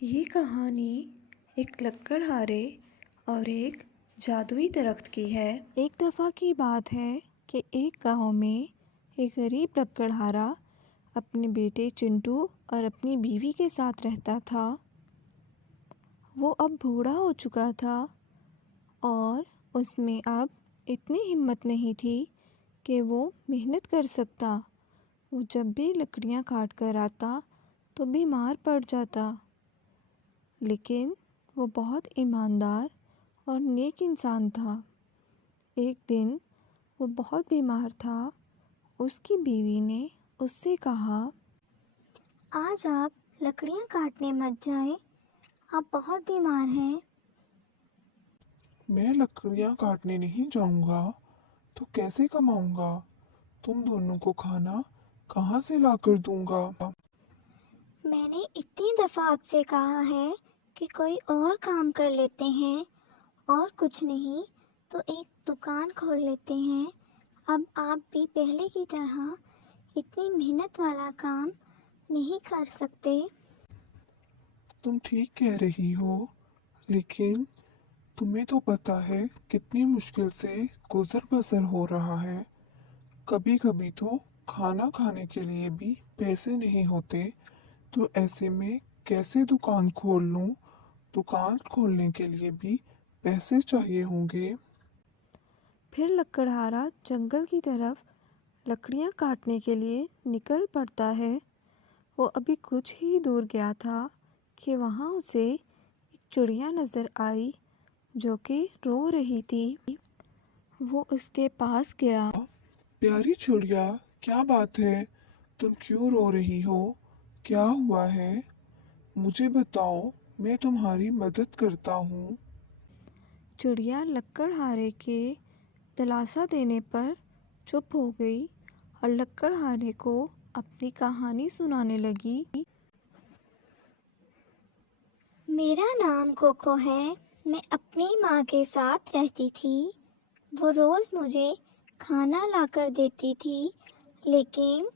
ये कहानी एक लकड़हारे और एक जादुई दरख्त की है। एक दफ़ा की बात है कि एक गांव में एक गरीब लकड़हारा अपने बेटे चिंटू और अपनी बीवी के साथ रहता था। वो अब बूढ़ा हो चुका था और उसमें अब इतनी हिम्मत नहीं थी कि वो मेहनत कर सकता। वो जब भी लकड़ियाँ काट कर आता तो बीमार पड़ जाता। लेकिन वो बहुत ईमानदार और नेक इंसान था। एक दिन वो बहुत बीमार था। उसकी बीवी ने उससे कहा, आज आप लकड़ियाँ काटने मत जाएं, आप बहुत बीमार हैं। मैं लकड़ियाँ काटने नहीं जाऊंगा तो कैसे कमाऊंगा? तुम दोनों को खाना कहाँ से लाकर दूंगा? मैंने इतनी दफ़ा आपसे कहा है कि कोई और काम कर लेते हैं और कुछ नहीं तो एक दुकान खोल लेते हैं। अब आप भी पहले की तरह इतनी मेहनत वाला काम नहीं कर सकते। तुम ठीक कह रही हो, लेकिन तुम्हें तो पता है कितनी मुश्किल से गुजर बसर हो रहा है। कभी कभी तो खाना खाने के लिए भी पैसे नहीं होते, तो ऐसे में कैसे दुकान खोल लूं? दुकान खोलने के लिए भी पैसे चाहिए होंगे। फिर लकड़हारा जंगल की तरफ लकड़ियाँ काटने के लिए निकल पड़ता है। वो अभी कुछ ही दूर गया था कि वहाँ उसे एक चिड़िया नज़र आई जो कि रो रही थी। वो उसके पास गया। प्यारी चिड़िया, क्या बात है? तुम क्यों रो रही हो? क्या हुआ है? मुझे बताओ, मैं तुम्हारी मदद करता हूँ। चिड़िया लकड़हारे के दिलासा देने पर चुप हो गई और लकड़हारे को अपनी कहानी सुनाने लगी। मेरा नाम कोको है। मैं अपनी माँ के साथ रहती थी। वो रोज़ मुझे खाना लाकर देती थी, लेकिन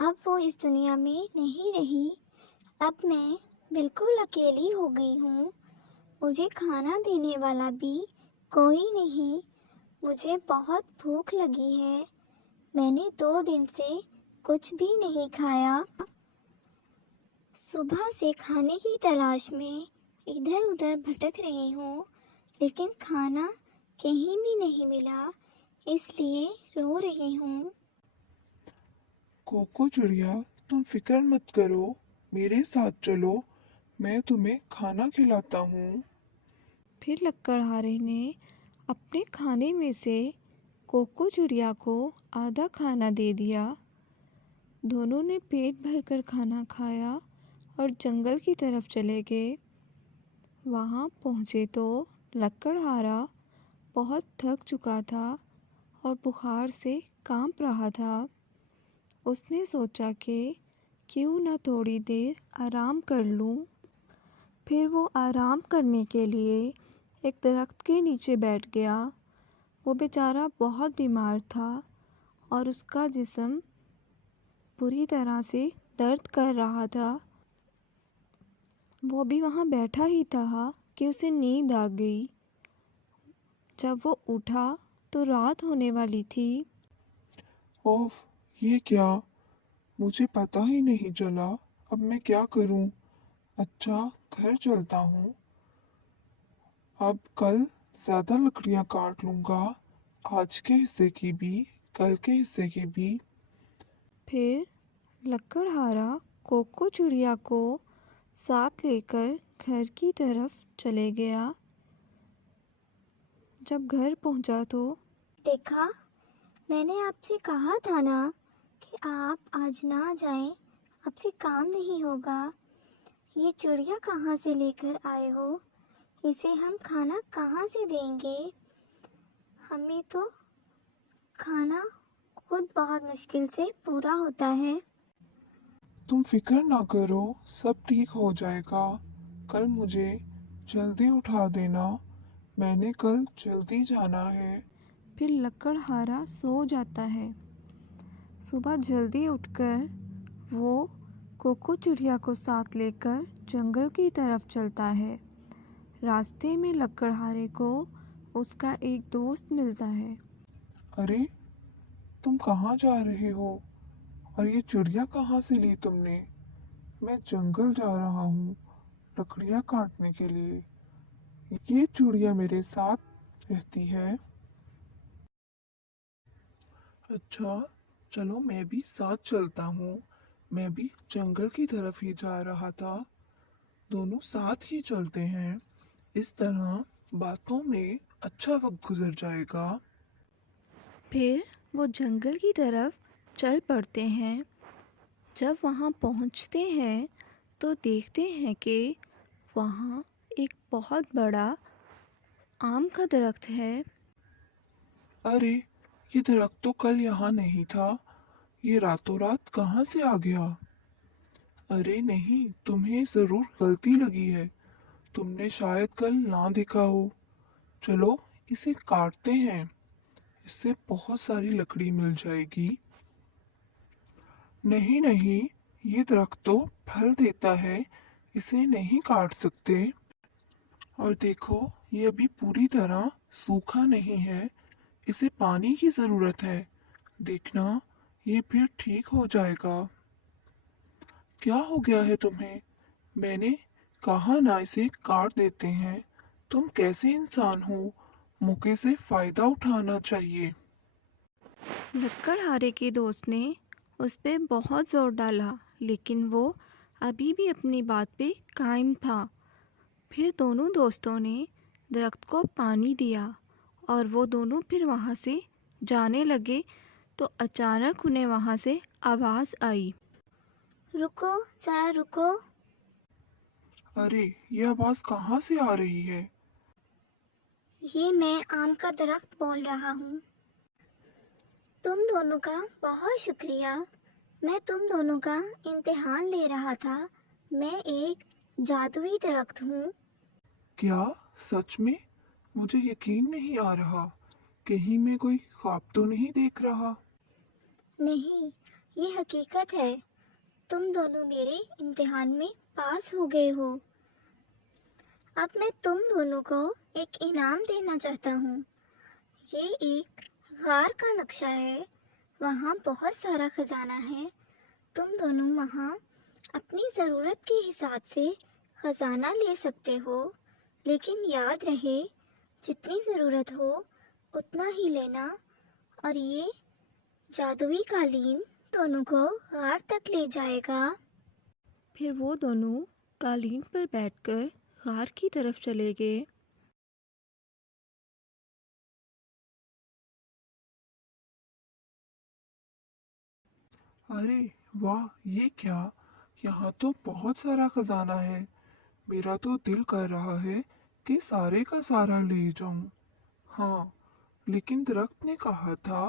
अब वो इस दुनिया में नहीं रही। अब मैं बिल्कुल अकेली हो गई हूँ। मुझे खाना देने वाला भी कोई नहीं। मुझे बहुत भूख लगी है। मैंने 2 दिन से कुछ भी नहीं खाया। सुबह से खाने की तलाश में इधर उधर भटक रही हूँ, लेकिन खाना कहीं भी नहीं मिला, इसलिए रो रही हूँ। कोको चिड़िया, तुम फिक्र मत करो, मेरे साथ चलो, मैं तुम्हें खाना खिलाता हूँ। फिर लकड़हारे ने अपने खाने में से कोको चिड़िया को आधा खाना दे दिया। दोनों ने पेट भरकर खाना खाया और जंगल की तरफ चले गए। वहाँ पहुँचे तो लकड़हारा बहुत थक चुका था और बुखार से कांप रहा था। उसने सोचा कि क्यों न थोड़ी देर आराम कर लूँ। फिर वो आराम करने के लिए एक दरख्त के नीचे बैठ गया। वो बेचारा बहुत बीमार था और उसका जिस्म बुरी तरह से दर्द कर रहा था। वो भी वहाँ बैठा ही था कि उसे नींद आ गई। जब वो उठा तो रात होने वाली थी। ओफ, ये क्या? मुझे पता ही नहीं चला। अब मैं क्या करूँ? अच्छा, घर चलता हूँ। अब कल ज्यादा लकड़ियाँ काट लूंगा, आज के हिस्से की भी, कल के हिस्से की भी। फिर लकड़हारा कोको चिड़िया को साथ लेकर घर की तरफ चले गया। जब घर पहुंचा तो देखा, मैंने आपसे कहा था ना कि आप आज ना जाएं, आपसे काम नहीं होगा। ये चिड़िया कहाँ से लेकर आए हो? इसे हम खाना कहाँ से देंगे? हमें तो खाना खुद बहुत मुश्किल से पूरा होता है। तुम फिक्र ना करो, सब ठीक हो जाएगा। कल मुझे जल्दी उठा देना, मैंने कल जल्दी जाना है। फिर लकड़हारा सो जाता है। सुबह जल्दी उठकर वो कोको चिड़िया को साथ लेकर जंगल की तरफ चलता है। रास्ते में लकड़हारे को उसका एक दोस्त मिलता है। अरे, तुम कहाँ जा रहे हो? और ये चिड़िया कहाँ से ली तुमने? मैं जंगल जा रहा हूँ लकड़ियाँ काटने के लिए। ये चिड़िया मेरे साथ रहती है। अच्छा, चलो मैं भी साथ चलता हूँ। मैं भी जंगल की तरफ ही जा रहा था। दोनों साथ ही चलते हैं। इस तरह बातों में अच्छा वक्त गुजर जाएगा। फिर वो जंगल की तरफ चल पड़ते हैं। जब वहाँ पहुँचते हैं तो देखते हैं कि वहाँ एक बहुत बड़ा आम का दरख्त है। अरे, ये दरख्त तो कल यहाँ नहीं था। ये रातों रात कहाँ से आ गया? अरे नहीं, तुम्हें जरूर गलती लगी है। तुमने शायद कल ना देखा हो। चलो, इसे काटते हैं। इससे बहुत सारी लकड़ी मिल जाएगी। नहीं नहीं, ये दरख्त तो फल देता है। इसे नहीं काट सकते। और देखो, ये अभी पूरी तरह सूखा नहीं है। इसे पानी की जरूरत है। देखना, ये फिर ठीक हो जाएगा। क्या हो गया है तुम्हें? मैंने कहा ना इसे काट देते हैं। तुम कैसे इंसान हो? मौके से फायदा उठाना चाहिए। लकड़हारे के दोस्त ने उस पे बहुत जोर डाला, लेकिन वो अभी भी अपनी बात पे कायम था। फिर दोनों दोस्तों ने दरख्त को पानी दिया और वो दोनों फिर वहाँ से जाने लगे तो अचानक उन्हें वहाँ से आवाज़ आई। रुको, ज़रा रुको। अरे, ये आवाज कहाँ से आ रही है? ये मैं आम का दरख्त बोल रहा हूँ। तुम दोनों का बहुत शुक्रिया। मैं तुम दोनों का इम्तिहान ले रहा था। मैं एक जादुई दरख्त हूँ। क्या? सच में? मुझे यकीन नहीं आ रहा। कहीं मैं कोई ख्वाब तो नहीं देख रहा? नहीं, ये हकीकत है। तुम दोनों मेरे इम्तिहान में पास हो गए हो। अब मैं तुम दोनों को एक इनाम देना चाहता हूँ। ये एक गार का नक्शा है। वहाँ बहुत सारा खजाना है। तुम दोनों वहाँ अपनी ज़रूरत के हिसाब से खजाना ले सकते हो, लेकिन याद रहे, जितनी ज़रूरत हो उतना ही लेना। और ये जादुई कालीन दोनों को गार तक ले जाएगा। फिर वो दोनों कालीन पर बैठकर गार की तरफ चले गए। अरे वाह, ये क्या! यहाँ तो बहुत सारा खजाना है। मेरा तो दिल कर रहा है कि सारे का सारा ले जाऊं। हाँ, लेकिन दरख्त ने कहा था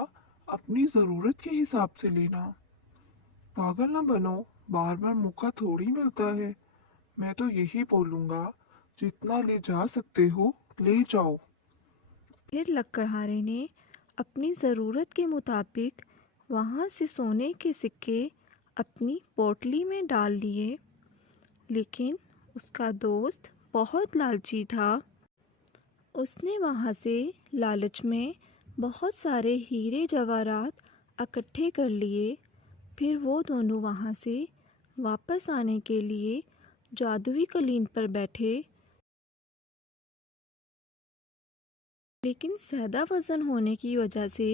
अपनी जरूरत के हिसाब से लेना। पागल ना बनो, बार बार मौका थोड़ी मिलता है। मैं तो यही बोलूंगा, जितना ले जा सकते हो ले जाओ। फिर लकड़हारे ने अपनी ज़रूरत के मुताबिक वहाँ से सोने के सिक्के अपनी पोटली में डाल लिए, लेकिन उसका दोस्त बहुत लालची था। उसने वहाँ से लालच में बहुत सारे हीरे जवाहरात इकट्ठे कर लिए। फिर वो दोनों वहाँ से वापस आने के लिए जादुई कालीन पर बैठे, लेकिन ज़्यादा वज़न होने की वजह से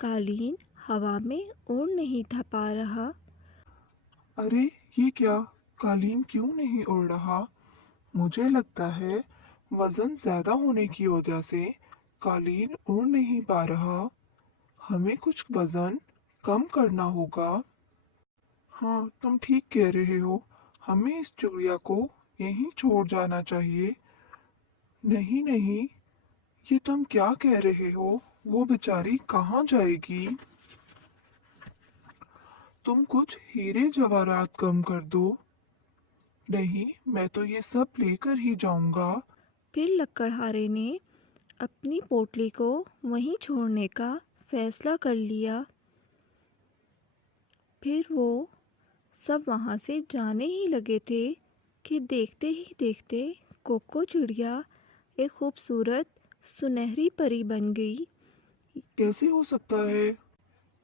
कालीन हवा में उड़ नहीं था पा रहा। अरे, ये क्या! कालीन क्यों नहीं उड़ रहा? मुझे लगता है वजन ज्यादा होने की वजह से कालीन उड़ नहीं पा रहा। हमें कुछ वजन कम करना होगा। हाँ, तुम ठीक कह रहे हो। हमें इस चिड़िया को यहीं छोड़ जाना चाहिए। नहीं नहीं, ये तुम क्या कह रहे हो? वो बेचारी कहाँ जाएगी? तुम कुछ हीरे जवाहरात कम कर दो। नहीं, मैं तो ये सब लेकर ही जाऊंगा। फिर लकड़हारे ने अपनी पोटली को वहीं छोड़ने का फैसला कर लिया। फिर वो सब वहाँ से जाने ही लगे थे कि देखते ही देखते कोको चिड़िया एक खूबसूरत सुनहरी परी बन गई। कैसे हो सकता है?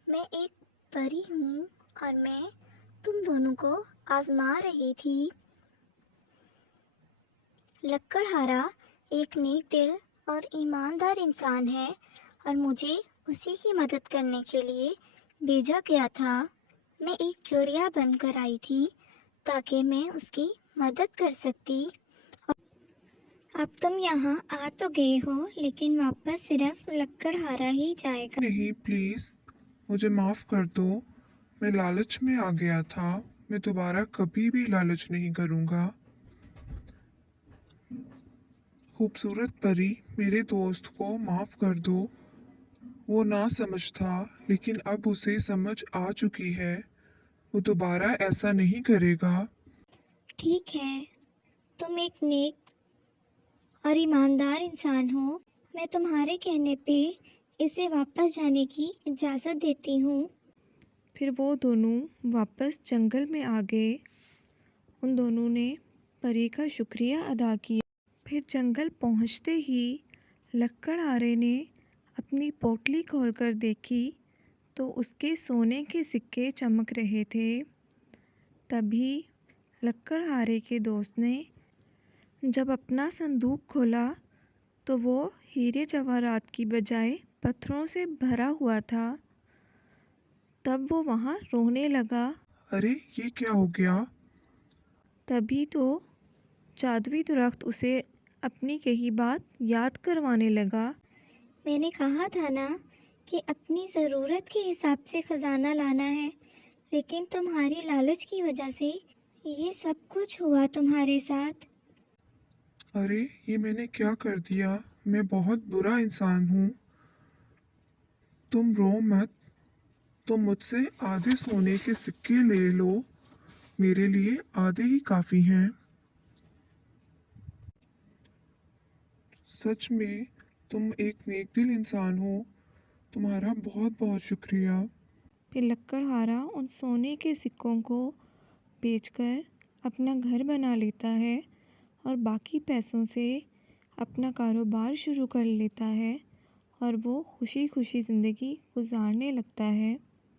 मैं एक परी हूँ और मैं तुम दोनों को आजमा रही थी। लकड़हारा एक नेक दिल और ईमानदार इंसान है और मुझे उसी की मदद करने के लिए भेजा गया था। मैं एक चिड़िया बनकर आई थी ताकि मैं उसकी मदद कर सकती। अब तुम यहाँ आ तो गए हो, लेकिन वापस सिर्फ लकड़हारा ही जाएगा। नहीं, प्लीज मुझे माफ कर दो। मैं लालच में आ गया था। मैं दोबारा कभी भी लालच नहीं करूंगा। खूबसूरत परी, मेरे दोस्त को माफ कर दो। वो ना समझ था, लेकिन अब उसे समझ आ चुकी है। वो दोबारा ऐसा नहीं करेगा। ठीक है, तुम एक नेक और ईमानदार इंसान हो। मैं तुम्हारे कहने पे इसे वापस जाने की इजाज़त देती हूँ। फिर वो दोनों वापस जंगल में आ गए। उन दोनों ने परी का शुक्रिया अदा किया। फिर जंगल पहुंचते ही लकड़हारे ने अपनी पोटली खोलकर देखी तो उसके सोने के सिक्के चमक रहे थे। तभी लकड़हारे के दोस्त ने जब अपना संदूक खोला तो वो हीरे जवाहरात की बजाय पत्थरों से भरा हुआ था। तब वो वहाँ रोने लगा। अरे, ये क्या हो गया? तभी तो जादुई दरख्त उसे अपनी कही बात याद करवाने लगा। मैंने कहा था ना कि अपनी ज़रूरत के हिसाब से ख़जाना लाना है, लेकिन तुम्हारी लालच की वजह से ये सब कुछ हुआ तुम्हारे साथ। अरे, ये मैंने क्या कर दिया? मैं बहुत बुरा इंसान हूँ। तुम रो मत। तुम मुझसे आधे सोने के सिक्के ले लो। मेरे लिए आधे ही काफी हैं। सच में तुम एक नेकदिल इंसान हो। तुम्हारा बहुत बहुत शुक्रिया। फिर लकड़हारा उन सोने के सिक्कों को बेचकर अपना घर बना लेता है और बाकी पैसों से अपना कारोबार शुरू कर लेता है और वो खुशी खुशी ज़िंदगी गुजारने लगता है।